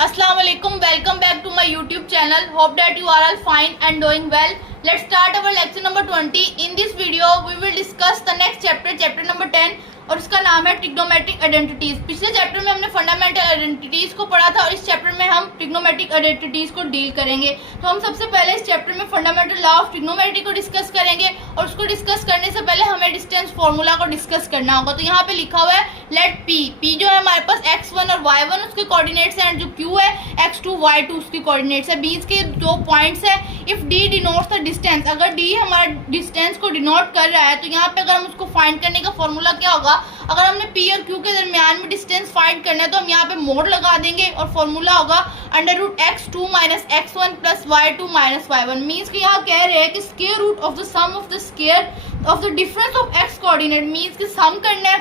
Assalamu alaikum. Welcome back to my YouTube channel. Hope that you are all fine and doing well. Let's start our lecture number 20. In this video, we will discuss the next chapter, chapter number 10, और इसका नाम है trigonometric identities. पिछले chapter में हमने fundamental identities को पढ़ा था और इस चैप्टर में हम ट्रिग्नोमेट्रिक आइडेंटिटीज को डील करेंगे। तो हम सबसे पहले इस चैप्टर में फंडामेंटल लॉ ऑफ ट्रिग्नोमेट्री को डिस्कस करेंगे और उसको डिस्कस करने से पहले हमें डिस्टेंस फॉर्मूला को डिस्कस करना होगा। तो यहाँ पे लिखा हुआ है लेट पी जो है हमारे पास x1 और y1 उसके कोऑर्डिनेट्स हैं, एंड जो q है x2 y2 उसके कोऑर्डिनेट्स है। बीच के दो पॉइंट्स है। If d denotes the distance, अगर d हमारा डिस्टेंस को डिनोट कर रहा है तो यहाँ पे अगर हम उसको फाइंड करने का फॉर्मूला क्या होगा, अगर हमने p और q के दरमियान में डिस्टेंस फाइंड करना है तो हम यहाँ पे मोड लगा देंगे और फॉर्मूला होगा √x2 - x1 + y2 - y1। Means कि यहाँ कह रहे हैं कि square root of the sum of the square of the difference of x coordinate, means कि सम करना है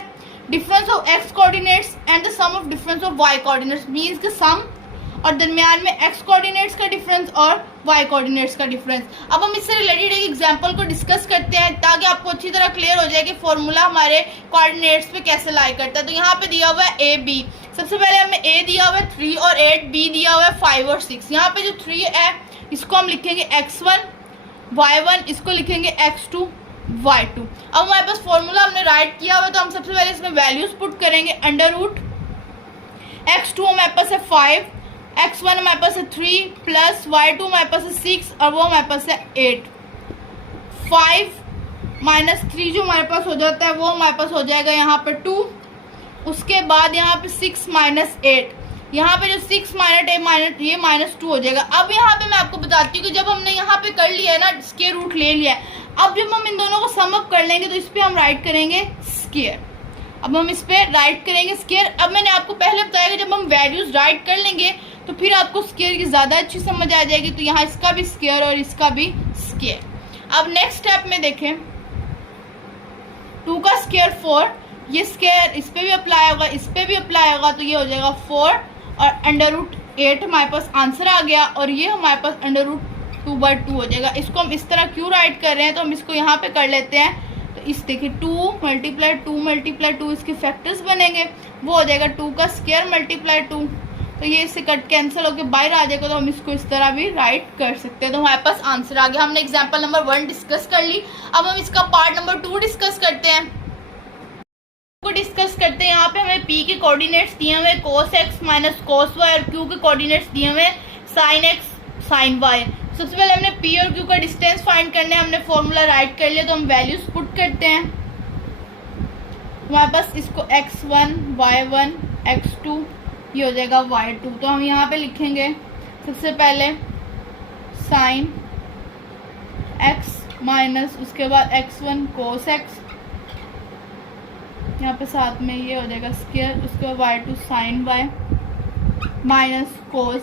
difference of x coordinates and the sum of difference of y coordinates, means कि सम और दरमियान में x कोऑर्डिनेट्स का difference और y coordinates का डिफरेंस। अब हम इससे रिलेटेड एक एग्जांपल को डिस्कस करते हैं ताकि आपको अच्छी तरह क्लियर हो जाए कि फॉर्मूला हमारे कोऑर्डिनेट्स पे कैसे लाई करता है। तो यहाँ पे दिया हुआ है a b। सबसे पहले हमें a दिया हुआ है 3 और 8, b दिया हुआ है 5 और 6। यहाँ पे जो 3 है इसको हम लिखेंगे x1, y1 इसको लिखेंगे x2 y2। अब हमारे पास फॉर्मूला हमने राइट किया हुआ है तो हम सबसे पहले इसमें वैल्यूज पुट करेंगे। √x2 हमारे पास है 5, x1 हमारे पास है 3 प्लस y2 हमारे पास है 6 और वो हमारे पास है 8। 5 - 3 जो हमारे पास हो जाता है वो हमारे पास हो जाएगा यहाँ पर 2। उसके बाद यहाँ पे 6 - 8, यहाँ पे जो 6 - 8 ये -2 हो जाएगा। अब यहाँ पे मैं आपको बताती हूँ कि जब हमने यहाँ पे कर लिया है ना, स्क्वायर रूट ले लिया है, अब जब हम इन दोनों को सम अप कर लेंगे तो इस पर हम राइट करेंगे स्क्वायर। अब हम इस पे राइट करेंगे स्क्वायर। अब मैंने आपको पहले बताया कि जब हम वैल्यूज राइट कर लेंगे तो फिर आपको स्क्वायर की ज़्यादा अच्छी समझ आ जाएगी। तो यहाँ इसका भी स्क्वायर और इसका भी स्क्वायर। अब नेक्स्ट स्टेप में देखें, 2 का स्क्वायर 4, ये स्क्वायर इस पे भी अप्लाई होगा, इस पे भी अप्लाई होगा, तो ये हो जाएगा 4 और √8 हमारे पास आंसर आ गया और ये हमारे पास √2/2 हो जाएगा। इसको हम इस तरह क्यों राइट कर रहे हैं तो हम इसको यहाँ पे कर लेते हैं। तो इस देखिए 2 × 2 इसके फैक्टर्स बनेंगे, वो हो जाएगा 2 का स्क्वायर × 2। तो ये इससे कट कैंसिल होकर बाहर आ जाएगा, तो हम इसको इस तरह भी राइट कर सकते हैं। तो हमारे पास आंसर आ गया। हमने एग्जांपल नंबर 1 डिस्कस कर ली। अब हम इसका पार्ट नंबर 2 डिस्कस करते हैं। यहाँ पे हमें p के कोऑर्डिनेट्स दिए हुए cos x - cos y और q के कोऑर्डिनेट्स दिए हुए sin x sin y। सबसे पहले हमने p और q का डिस्टेंस फाइंड करना है। हमने फॉर्मूला राइट कर लिया तो हम वैल्यूज पुट करते हैं। हमारे पास इसको x1 y1 x2 ये हो जाएगा y2। तो हम यहाँ पे लिखेंगे सबसे पहले sin x माइनस उसके बाद x1 cos x, यहाँ पे साथ में ये हो जाएगा स्क्वायर, उसके बाद y2 sin y minus cos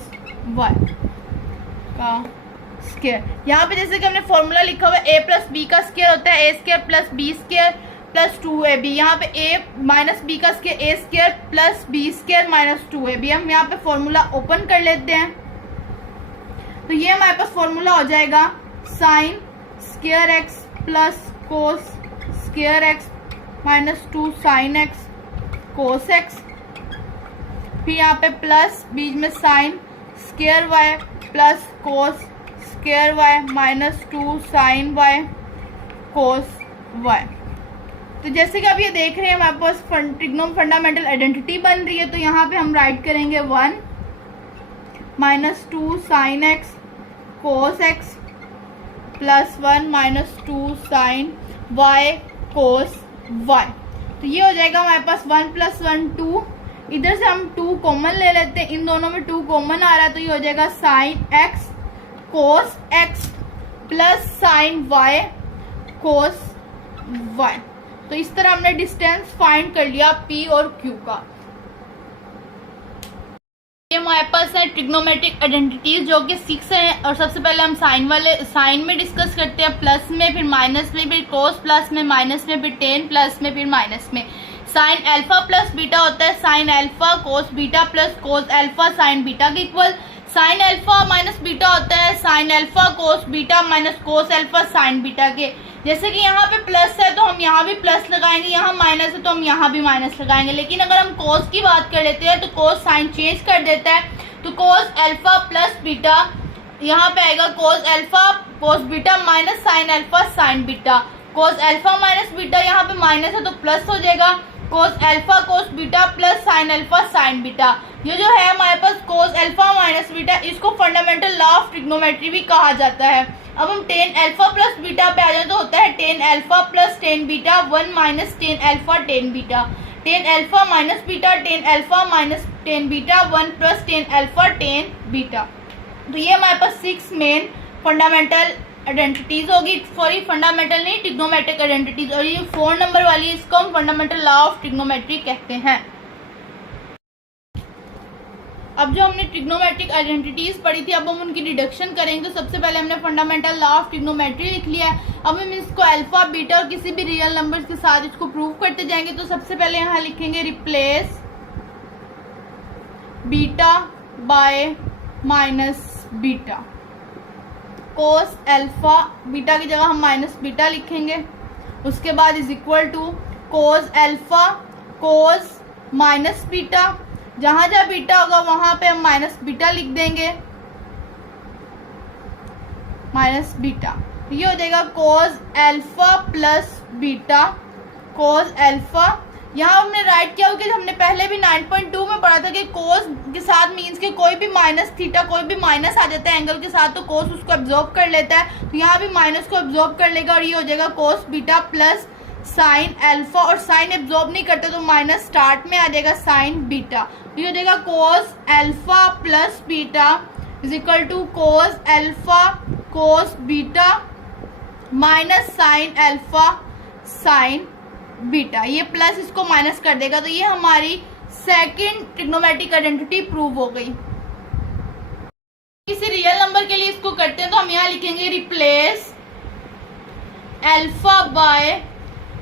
y का स्क्वायर। यहाँ पे जैसे कि हमने फॉर्मूला लिखा हुआ है a + b का स्क्वायर होता है a² + b² + 2ab। यहाँ पे a - b का स्क्वायर a² + b² - 2ab। हम यहाँ पे फॉर्मूला ओपन कर लेते हैं तो ये हमारे पास फॉर्मूला हो जाएगा sin x + cos x -2 sin x cos x। फिर यहाँ पे प्लस बीच में sin y + cos y -2 sin y cos y। तो जैसे कि आप ये देख रहे हैं हमारे पास ट्रिग्नो फंडामेंटल आइडेंटिटी बन रही है। तो यहाँ पे हम राइट करेंगे 1 - 2 sin x cos x + 1 - 2 sin y cos y। तो ये हो जाएगा हमारे पास 1 + 1 2। इधर से हम 2 कॉमन ले लेते हैं, इन दोनों में 2 कॉमन आ रहा है तो ये हो जाएगा sin x cos x + sin y cos y। तो इस तरह हमने डिस्टेंस फाइंड कर लिया p और q का। ये हमारे पास है ट्रिग्नोमेट्रिक आइडेंटिटीज जो कि 6 हैं। और सबसे पहले हम साइन में डिस्कस करते हैं, प्लस में, फिर माइनस में, फिर कोस प्लस में, माइनस में, फिर टेन प्लस में, फिर माइनस में। साइन अल्फा प्लस बीटा होता है sine alpha cos beta plus cos alpha sine beta के equal. Sine alpha minus beta होता है sine alpha cos beta minus cos alpha sine beta के। जैसे कि यहाँ पे प्लस है तो हम यहाँ भी प्लस लगाएंगे, यहाँ माइनस है तो हम यहाँ भी माइनस लगाएंगे। लेकिन अगर हम कोस की बात कर लेते हैं तो कोस साइन चेंज कर देता है, तो कोस अल्फा प्लस बीटा, यहाँ पे आएगा कोस alpha cos beta minus sine alpha sine beta. Cos alpha minus beta, यहाँ पे माइनस है तो प्लस हो जाएगा, cos alpha cos beta plus sign alpha sine beta. ये जो है हमारे पास कोस अल्फा माइनस बीटा, इसको फंडामेंटल लॉ ऑफ ट्रिग्नोमेट्री भी कहा जाता है। अब हम टेन अल्फा प्लस बीटा पे आ जाए तो होता है tan alpha plus tan beta 1 minus tan alpha tan beta. Tan alpha minus beta tan alpha minus tan beta 1 plus tan alpha tan beta. तो ये हमारे पास 6 मेन फंडामेंटल आइडेंटिटीज होगी, sorry fundamental नहीं, ट्रिग्नोमेट्रिक आइडेंटिटीज। और ये 4 number वाली, इसको हम फंडामेंटल लॉ ऑफ ट्रिग्नोमेट्री कहते हैं। अब जो हमने ट्रिग्नोमेट्रिक आइडेंटिटीज पढ़ी थी, अब हम उनकी डिडक्शन करेंगे। तो सबसे पहले हमने फंडामेंटल लॉ ऑफ ट्रिग्नोमेट्री लिख लिया है। अब हम इसको अल्फा बीटा और किसी भी रियल नंबर्स के साथ इसको प्रूव करते जाएंगे। तो सबसे पहले यहाँ लिखेंगे replace beta by minus beta. Cos alpha, beta की जगह हम माइनस बीटा लिखेंगे। उसके बाद is equal to cos alpha cos minus beta, जहां जहां बीटा होगा वहां पे हम माइनस बीटा लिख देंगे, माइनस बीटा। ये हो जाएगा cos alpha plus beta cos alpha. यहाँ हमने राइट किया क्योंकि हमने पहले भी 9.2 में पढ़ा था कि कोस के साथ मीन्स के कोई भी माइनस थीटा, कोई भी माइनस आ जाता है एंगल के साथ तो कोस उसको एब्जॉर्ब कर लेता है। तो यहाँ भी माइनस को एब्जॉर्ब कर लेगा और ये हो जाएगा कोस बीटा प्लस साइन अल्फा। और साइन एब्जॉर्ब नहीं करते तो माइनस स्टार्ट में आ जाएगा साइन बीटा। ये हो जाएगा cos alpha plus beta is equal to cos alpha cos beta minus sine alpha sine beta. ये प्लस इसको माइनस कर देगा। तो ये हमारी सेकंड ट्रिग्नोमेट्रिक आइडेंटिटी प्रूव हो गई। किसी रियल नंबर के लिए इसको करते हैं तो हम यहाँ लिखेंगे रिप्लेस अल्फा बाय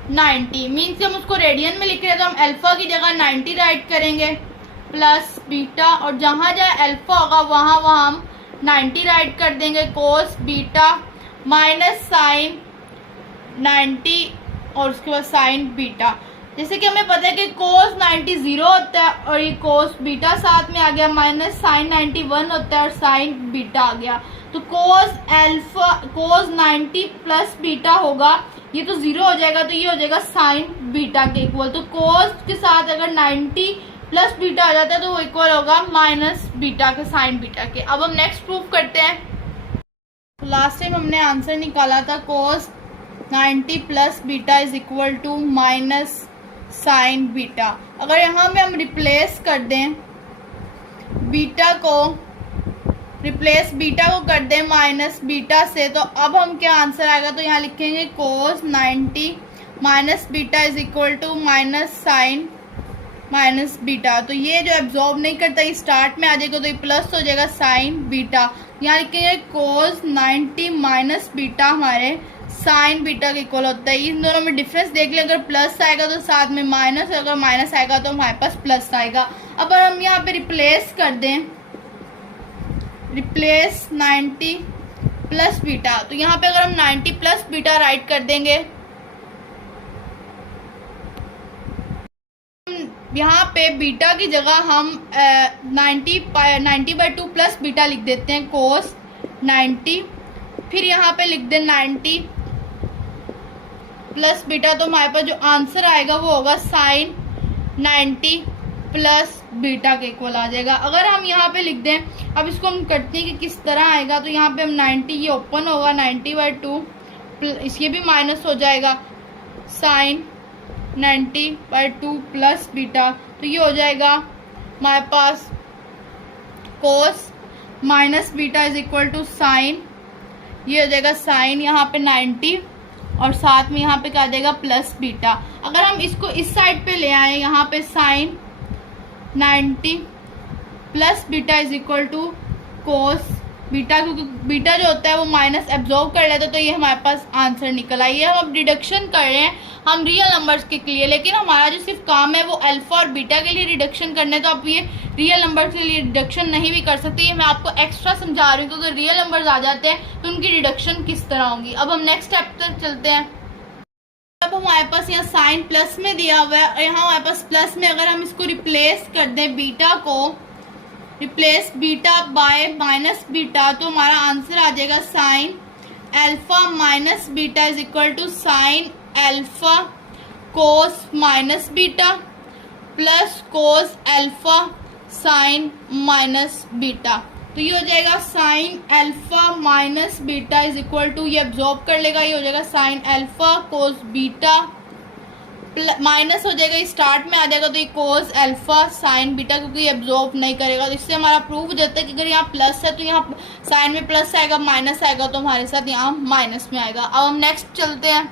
90, मीन्स हम उसको रेडियन में लिख रहे हैं तो हम अल्फा की जगह 90 राइट करेंगे प्लस बीटा, और जहां जहां अल्फा होगा वहां वहां हम 90 राइट कर देंगे कोस बीटा माइनस साइन 90 और उसके बाद साइन बीटा। जैसे कि हमें पता है कि कोस 90 0 होता है और ये कोस बीटा साथ में आ गया, माइनस साइन 90 1 होता है और साइन बीटा आ गया। तो कोस अल्फा कोस 90 प्लस बीटा होगा, ये तो 0 हो जाएगा तो ये हो जाएगा साइन बीटा के इक्वल। तो कोस के साथ अगर 90 प्लस बीटा आ जाता है तो वो इक्वल होगा माइनस बीटा के साइन बीटा के। अब हम नेक्स्ट प्रूफ करते हैं। लास्ट टाइम हमने आंसर निकाला था cos 90 plus beta is equal to minus sine beta. अगर यहाँ पे हम रिप्लेस कर दें बीटा को, रिप्लेस बीटा को कर दें माइनस बीटा से, तो अब हम क्या आंसर आएगा, तो यहाँ लिखेंगे cos 90 minus beta is equal to minus sine minus beta. तो ये जो एब्जॉर्ब नहीं करता ये स्टार्ट में आ जाएगा तो ये प्लस हो जाएगा साइन बीटा। यहाँ लिखेंगे कोस 90 माइनस बीटा हमारे साइन बीटा के इक्वल होता है। इन दोनों में डिफरेंस देख ले, अगर प्लस आएगा तो साथ में माइनस, अगर माइनस आएगा तो हमारे पास प्लस आएगा। अब हम यहाँ पे रिप्लेस कर दें रिप्लेस 90 प्लस बीटा, तो यहाँ पे अगर हम 90 प्लस बीटा राइट कर देंगे, यहाँ पे बीटा की जगह हम 90/2 प्लस बीटा लिख देते हैं कोस 90, फिर यहाँ पे लिख दें 90 प्लस बीटा। तो हमारे पास जो आंसर आएगा वो होगा साइन 90 प्लस बीटा के इक्वल आ जाएगा। अगर हम यहाँ पे लिख दें, अब इसको हम करते हैं कि किस तरह आएगा, तो यहाँ पे हम 90, ये ओपन होगा 90/2, इसके भी माइनस हो जाएगा साइन 90/2 प्लस बीटा। तो ये हो जाएगा हमारे पास cos minus beta is equal to sine, ये हो जाएगा साइन यहाँ पे 90 और साथ में यहाँ पे क्या आ जाएगा प्लस बीटा। अगर हम इसको इस साइड पे ले आए, यहाँ पे sine 90 plus beta is equal to cos beta, क्योंकि बीटा जो होता है वो माइनस एब्जॉर्ब कर लेता है। तो ये हमारे पास आंसर निकल आई है। हम अब डिडक्शन कर रहे हैं हम रियल नंबर्स के लिए, लेकिन हमारा जो सिर्फ काम है वो अल्फा और बीटा के लिए डिडक्शन करने, तो आप ये रियल नंबर्स के लिए डिडक्शन नहीं भी कर सकते। ये मैं आपको एक्स्ट्रा समझा रही हूँ क्योंकि रियल नंबर्स आ जाते हैं तो उनकी डिडक्शन किस तरह होंगी। अब हम नेक्स्ट स्टेप तक चलते हैं। अब हमारे पास यहाँ साइन प्लस में दिया हुआ है और यहाँ हमारे पास प्लस में अगर हम इसको रिप्लेस कर दें बीटा को replace beta by minus beta, तो हमारा आंसर आ जाएगा sine alpha minus beta is equal to sine alpha cos minus beta plus cos alpha sine minus beta. तो ये हो जाएगा sine alpha minus beta is equal to, ये absorb कर लेगा, ये हो जाएगा sine alpha cos beta minus हो जाएगा, ये स्टार्ट में आ जाएगा तो ये कोस अल्फा साइन बीटा, क्योंकि ये एब्जॉर्ब नहीं करेगा। तो इससे हमारा प्रूव हो जाता है कि अगर यहाँ प्लस है तो यहाँ साइन में प्लस आएगा, माइनस आएगा तो हमारे साथ यहाँ माइनस में आएगा। अब हम नेक्स्ट चलते हैं।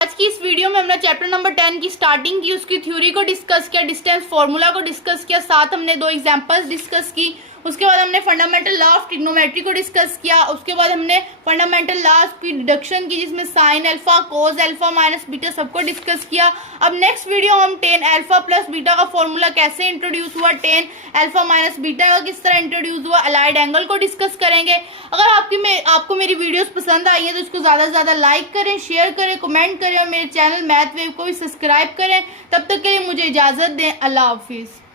आज की इस वीडियो में हमने चैप्टर नंबर 10 की स्टार्टिंग की, उसकी थ्योरी को डिस्कस किया, डिस्टेंस फॉर्मूला को डिस्कस किया, साथ हमने 2 एग्जांपल्स डिस्कस की। उसके बाद हमने फंडामेंटल लॉ ऑफ ट्रिग्नोमेट्री को डिस्कस किया। उसके बाद हमने फंडामेंटल लॉज की डिडक्शन की, जिसमें sign alpha cos alpha minus beta सबको डिस्कस किया। अब नेक्स्ट वीडियो हम टेन अल्फा प्लस बीटा का फॉर्मूला कैसे इंट्रोड्यूस हुआ, टेन अल्फा माइनस बीटा का किस तरह इंट्रोड्यूस हुआ, अलाइड एंगल को डिस्कस करेंगे। अगर आपको मेरी वीडियोस पसंद आई है तो इसको ज़्यादा से ज़्यादा लाइक करें, शेयर करें, कमेंट करें और मेरे चैनल मैथ वेव को भी सब्सक्राइब करें। तब तक के लिए मुझे इजाज़त दें। अल्लाह हाफिज़।